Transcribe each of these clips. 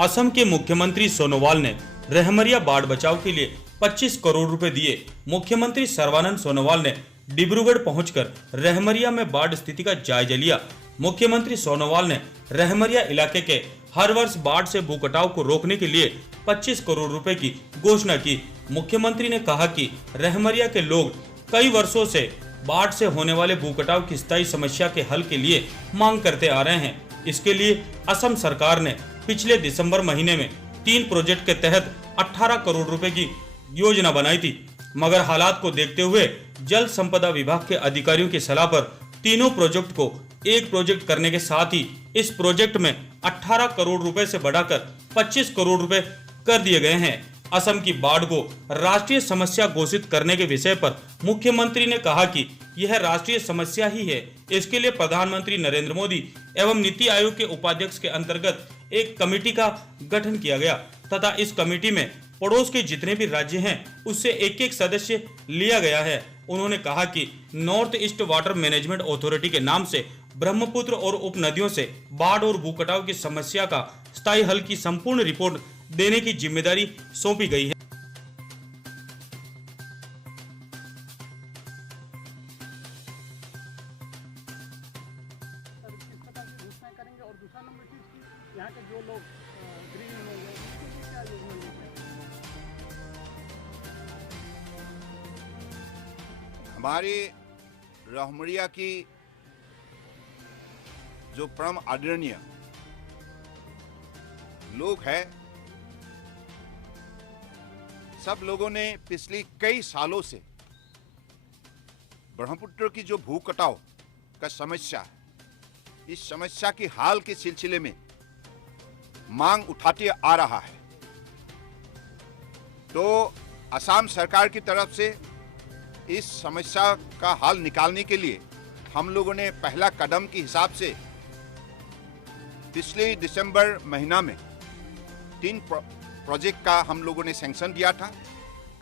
असम के मुख्यमंत्री सोनोवाल ने रहमरिया बाढ़ बचाव के लिए 25 करोड़ रुपए दिए। मुख्यमंत्री सर्बानंद सोनोवाल ने डिब्रूगढ़ पहुंचकर रहमरिया में बाढ़ स्थिति का जायजा लिया। मुख्यमंत्री सोनोवाल ने रहमरिया इलाके के हर वर्ष बाढ़ से भूकटाव को रोकने के लिए 25 करोड़ रुपए की घोषणा की। मुख्यमंत्री ने कहा कि रहमरिया के लोग कई वर्षों से बाढ़ से होने वाले भूकटाव की स्थायी समस्या के हल के लिए मांग करते आ रहे हैं। इसके लिए असम सरकार ने पिछले दिसंबर महीने में 3 प्रोजेक्ट के तहत 18 करोड़ रुपए की योजना बनाई थी, मगर हालात को देखते हुए जल संपदा विभाग के अधिकारियों की सलाह पर तीनों प्रोजेक्ट को एक प्रोजेक्ट करने के साथ ही इस प्रोजेक्ट में 18 करोड़ रुपए से बढ़ाकर 25 करोड़ रुपए कर दिए गए हैं। असम की बाढ़ को राष्ट्रीय समस्या घोषित करने के विषय पर मुख्यमंत्री ने कहा कि यह राष्ट्रीय समस्या ही है। इसके लिए प्रधानमंत्री नरेंद्र मोदी एवं नीति आयोग के उपाध्यक्ष के अंतर्गत एक कमेटी का गठन किया गया तथा इस कमेटी में पड़ोस के जितने भी राज्य हैं उससे एक एक सदस्य लिया गया है। उन्होंने कहा कि north east water management authority के नाम से ब्रह्मपुत्र और उप नदियों से बाढ़ और भूकटाव की समस्या का स्थायी हल की संपूर्ण रिपोर्ट देने की जिम्मेदारी सौंपी गई है। करेंगे और दूसरा नंबर चीज की यहाँ के जो लोग ग्रीन होंगे उनके क्या योजना लेते हैं। हमारे रहमरिया की जो परम आदरणीय लोग हैं, सब लोगों ने पिछले कई सालों से ब्रह्मपुत्र की जो भू कटाव का समस्या है, इस समस्या के हाल के सिलसिले में मांग उठाते आ रहा है। तो असम सरकार की तरफ से इस समस्या का हल निकालने के लिए हम लोगों ने पहला कदम के हिसाब से पिछले दिसंबर महीना में 3 प्रोजेक्ट का हम लोगों ने सैंक्शन दिया था।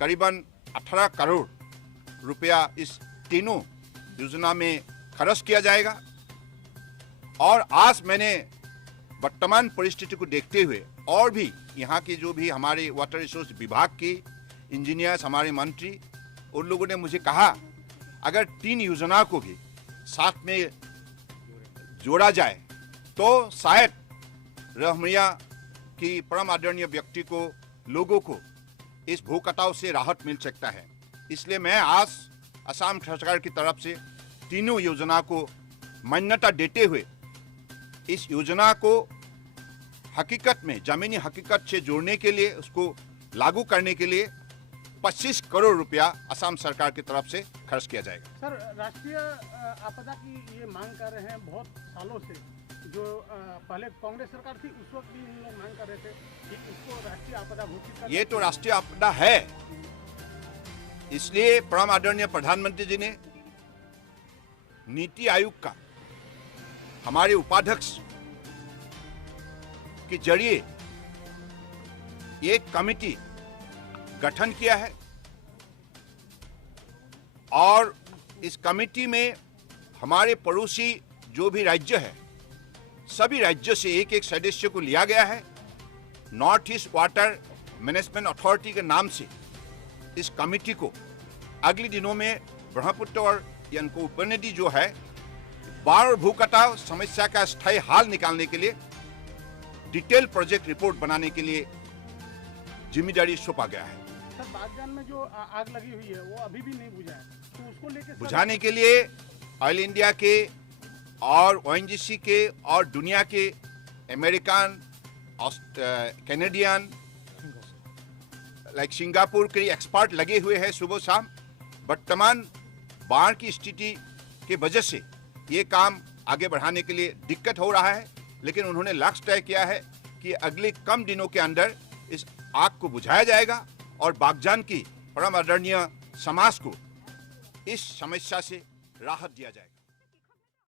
करीबन 18 करोड़ रुपया इस तीनों योजना में खर्च किया जाएगा। और आज मैंने वर्तमान परिस्थिति को देखते हुए और भी यहाँ के जो भी हमारे वाटर रिसोर्स विभाग के इंजीनियर्स, हमारे मंत्री, उन लोगों ने मुझे कहा अगर 3 योजना को भी साथ में जोड़ा जाए तो शायद रहमरिया की परम आदरणीय व्यक्ति को, लोगों को इस भू कटाव से राहत मिल सकता है। इसलिए मैं आज असम सरकार की तरफ से तीनों योजना को मान्यता देते हुए इस योजना को हकीकत में, जमीनी हकीकत से जोड़ने के लिए, उसको लागू करने के लिए 25 करोड़ रुपया असम सरकार की तरफ से खर्च किया जाएगा। सर, राष्ट्रीय आपदा की ये मांग कर रहे हैं बहुत सालों से। जो पहले कांग्रेस सरकार थी उस वक्त भी इन लोग मांग कर रहे थे कि इसको राष्ट्रीय आपदा घोषित कर। ये तो राष्ट्रीय आपदा है, इसलिए परम आदरणीय प्रधानमंत्री जी ने नीति आयोग का हमारे उपाध्यक्ष के जरिए एक कमेटी गठन किया है और इस कमेटी में हमारे पड़ोसी जो भी राज्य है, सभी राज्यों से एक एक सदस्य को लिया गया है। North east water management authority के नाम से इस कमेटी को अगले दिनों में ब्रह्मपुत्र और इनको उपनदी जो है बाढ़ और भूकटाव समस्या का स्थायी हल निकालने के लिए डिटेल प्रोजेक्ट रिपोर्ट बनाने के लिए जिम्मेदारी सौंपा गया है। सर, बागजान में जो आग लगी हुई है वो अभी भी नहीं बुझा है, तो उसको लेकर बुझाने के लिए ऑयल इंडिया के और ओएनजीसी के और दुनिया के अमेरिकन, कैनेडियन, लाइक सिंगापुर के एक्सपर्ट लगे हुए हैं सुबह शाम। वर्तमान बाढ़ की स्थिति के वजह से ये काम आगे बढ़ाने के लिए दिक्कत हो रहा है, लेकिन उन्होंने लक्ष्य तय किया है कि अगले कम दिनों के अंदर इस आग को बुझाया जाएगा और बागजान की परम आदरणीय समाज को इस समस्या से राहत दिया जाएगा।